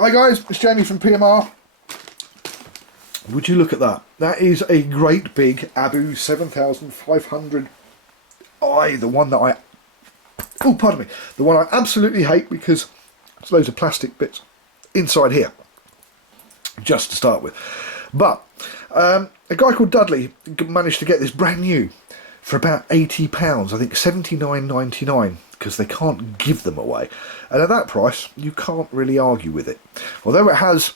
Hi guys, it's Jamie from PMR. Would you look at that? That is a great big Abu 7500 I, the one that the one I absolutely hate because there's loads of plastic bits inside here, just to start with. But a guy called Dudley managed to get this brand new for about £80, I think £79.99, because they can't give them away. And at that price, you can't really argue with it. Although it has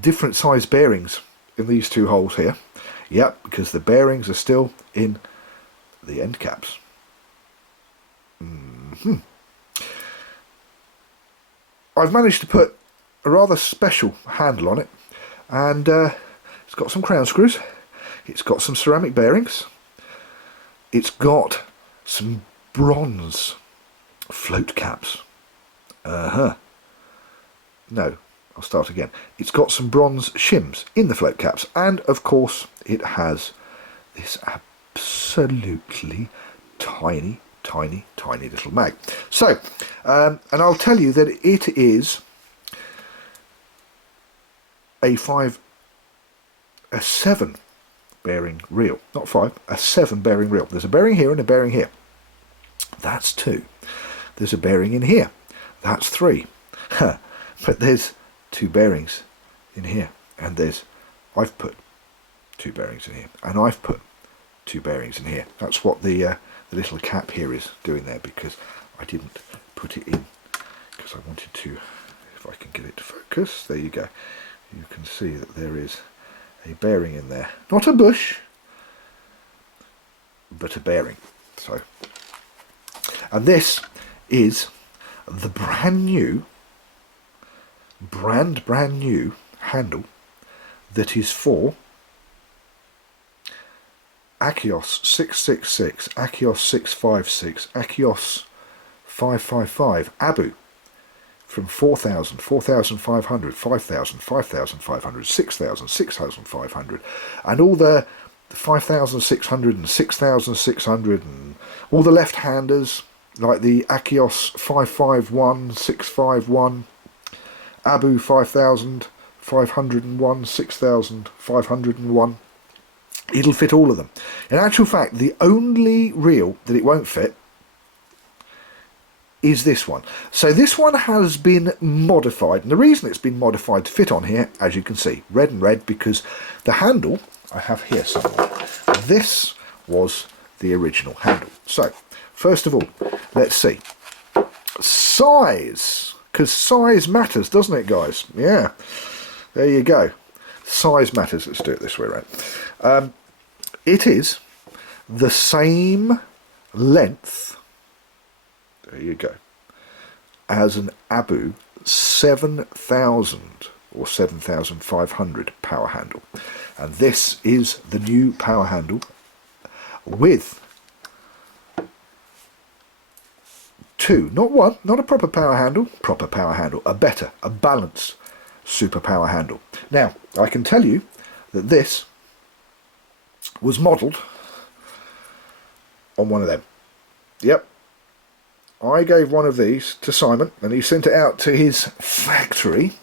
different size bearings in these two holes here. Yep, because the bearings are still in the end caps. I've managed to put a rather special handle on it, and it's got some crown screws, it's got some ceramic bearings, it's got some bronze float caps. No, I'll start again. It's got some bronze shims in the float caps, and of course it has this absolutely tiny little mag. So, and I'll tell you that it is a 7 bearing reel, not 5, a 7 bearing reel. There's a bearing here and a bearing here. That's 2. There's a bearing in here. That's 3. But there's 2 bearings in here, and I've put 2 bearings in here, and I've put 2 bearings in here. That's what the little cap here is doing there, because I didn't put it in because I wanted to, if I can get it to focus, there you go. You can see that there is a bearing in there, not a bush, but a bearing. So, and this is the brand new handle that is for Achios 666, Achios 656, Achios 555, Abu from 4,000, 4,500, 5,000, 5,500, 6,000, 6,500, and all the 5,600 and 6,600, and all the left-handers like the Achios 551, 651, Abu 5,501, 6,501. It'll fit all of them. In actual fact, the only reel that it won't fit is this one. So this one has been modified, and the reason it's been modified to fit on here, as you can see, red and red, because the handle I have here somewhere, this was the original handle. So first of all, let's see size, because size matters, doesn't it, guys? Yeah, there you go. Size matters. Let's do it this way around. It is the same length, there you go, as an Abu 7,000 or 7,500 power handle. And this is the new power handle with 2, not 1, not a proper power handle, a better, a balanced super power handle. Now, I can tell you that this was modelled on one of them. Yep. I gave one of these to Simon, and he sent it out to his factory,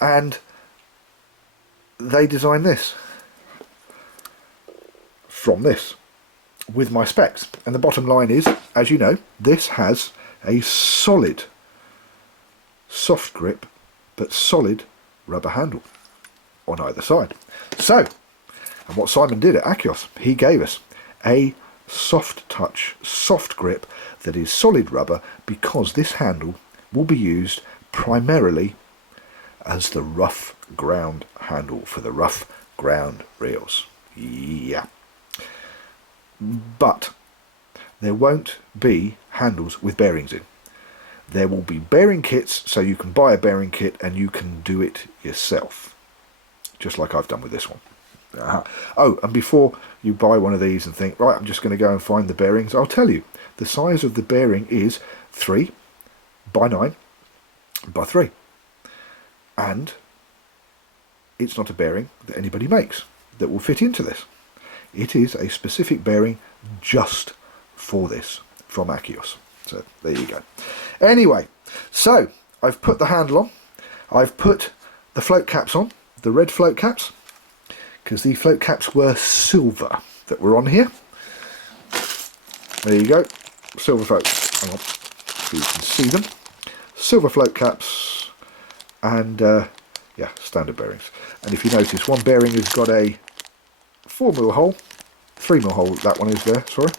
and they designed this from this with my specs. And the bottom line is, as you know, this has a solid, soft grip but solid rubber handle on either side. So, and what Simon did at Achios, he gave us a soft touch, soft grip that is solid rubber, because this handle will be used primarily as the rough ground handle for the rough ground reels. Yeah. But there won't be handles with bearings in. There will be bearing kits, so you can buy a bearing kit and you can do it yourself, just like I've done with this one. Oh, and before you buy one of these and think, right, I'm just going to go and find the bearings, I'll tell you, the size of the bearing is 3 by 9 by 3. And it's not a bearing that anybody makes that will fit into this. It is a specific bearing just for this from Achios. So there you go. Anyway, so I've put the handle on. I've put the float caps on, the red float caps, because the float caps were silver that were on here. There you go, silver float. Hang on, so you can see them. Silver float caps, and yeah, standard bearings. And if you notice, one bearing has got a 4mm hole, 3mm hole, that one is there, sorry,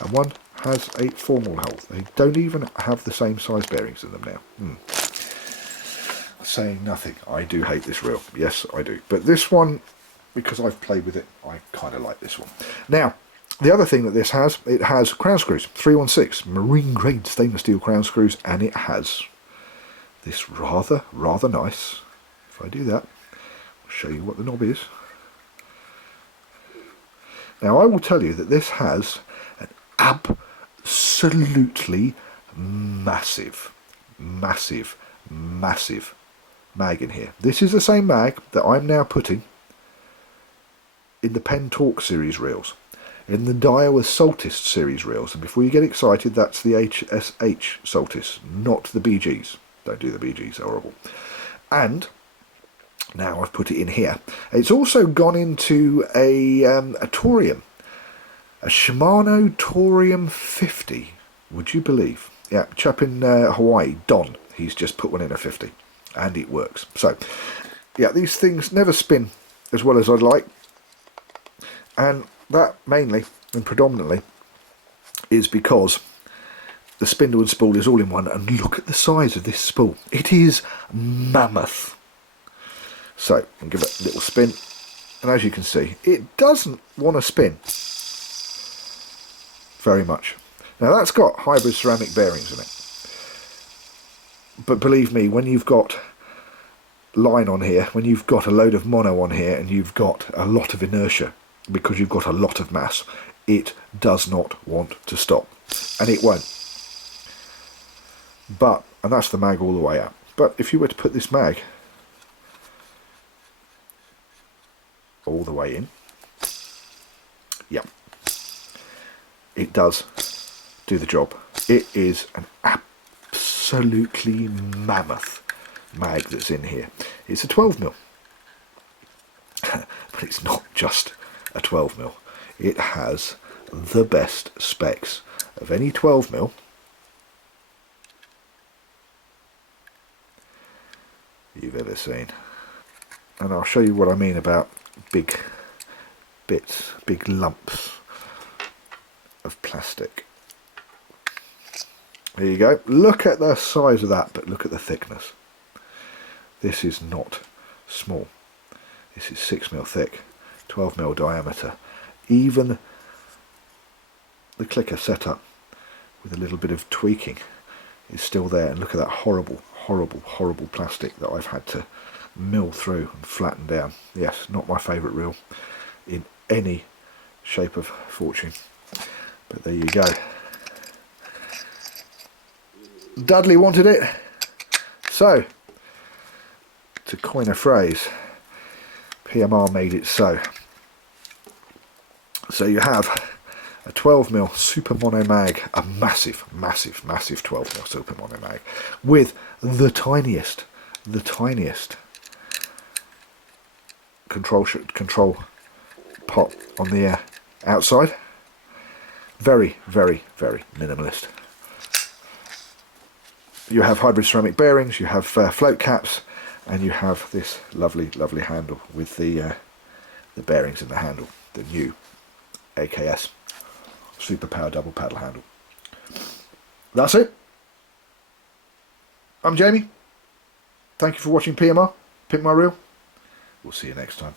and one has a 4mm hole. They don't even have the same size bearings in them now. Saying nothing. I do hate this reel. Yes, I do. But this one, because I've played with it, I kind of like this one. Now, the other thing that this has, it has crown screws, 316 marine grade stainless steel crown screws, and it has this rather nice, if I do that, I'll show you what the knob is. Now I will tell you that this has an absolutely massive mag in here. This is the same mag that I'm now putting in the Pen Talk series reels, in the Daiwa Saltist series reels, and before you get excited, that's the HSH Saltist, not the BGs. Don't do the BGs, they're horrible. And now I've put it in here. It's also gone into a Torium, a Shimano Torium 50, would you believe? Yeah, chap in Hawaii, Don, he's just put one in a 50, and it works. So, yeah, these things never spin as well as I'd like, and that mainly and predominantly is because the spindle and spool is all in one, and look at the size of this spool. It is mammoth. So, I'll give it a little spin, and as you can see, it doesn't want to spin very much. Now that's got hybrid ceramic bearings in it, but believe me, when you've got line on here, when you've got a load of mono on here, and you've got a lot of inertia, because you've got a lot of mass, it does not want to stop, and it won't. But, and that's the mag all the way up, but if you were to put this mag all the way in, yep, it does do the job. It is an absolutely mammoth mag that's in here. It's a 12mm, but it's not just a 12mm. It has the best specs of any 12mm you've ever seen. And I'll show you what I mean about big bits, big lumps of plastic. There you go. Look at the size of that, but look at the thickness. This is not small. This is 6mm thick, 12mm diameter. Even the clicker setup with a little bit of tweaking is still there, and look at that horrible plastic that I've had to mill through and flatten down. Yes, not my favourite reel in any shape of fortune, but there you go. Dudley wanted it, so to coin a phrase, PMR made it so. So you have a 12mm super mono mag, a massive 12mm super mono mag with the tiniest control pot on the outside. Very minimalist. You have hybrid ceramic bearings, you have float caps, and you have this lovely handle with the bearings in the handle, the new AKS Super Power double paddle handle. That's it. I'm Jamie. Thank you for watching PMR, Pimp My Reel. We'll see you next time.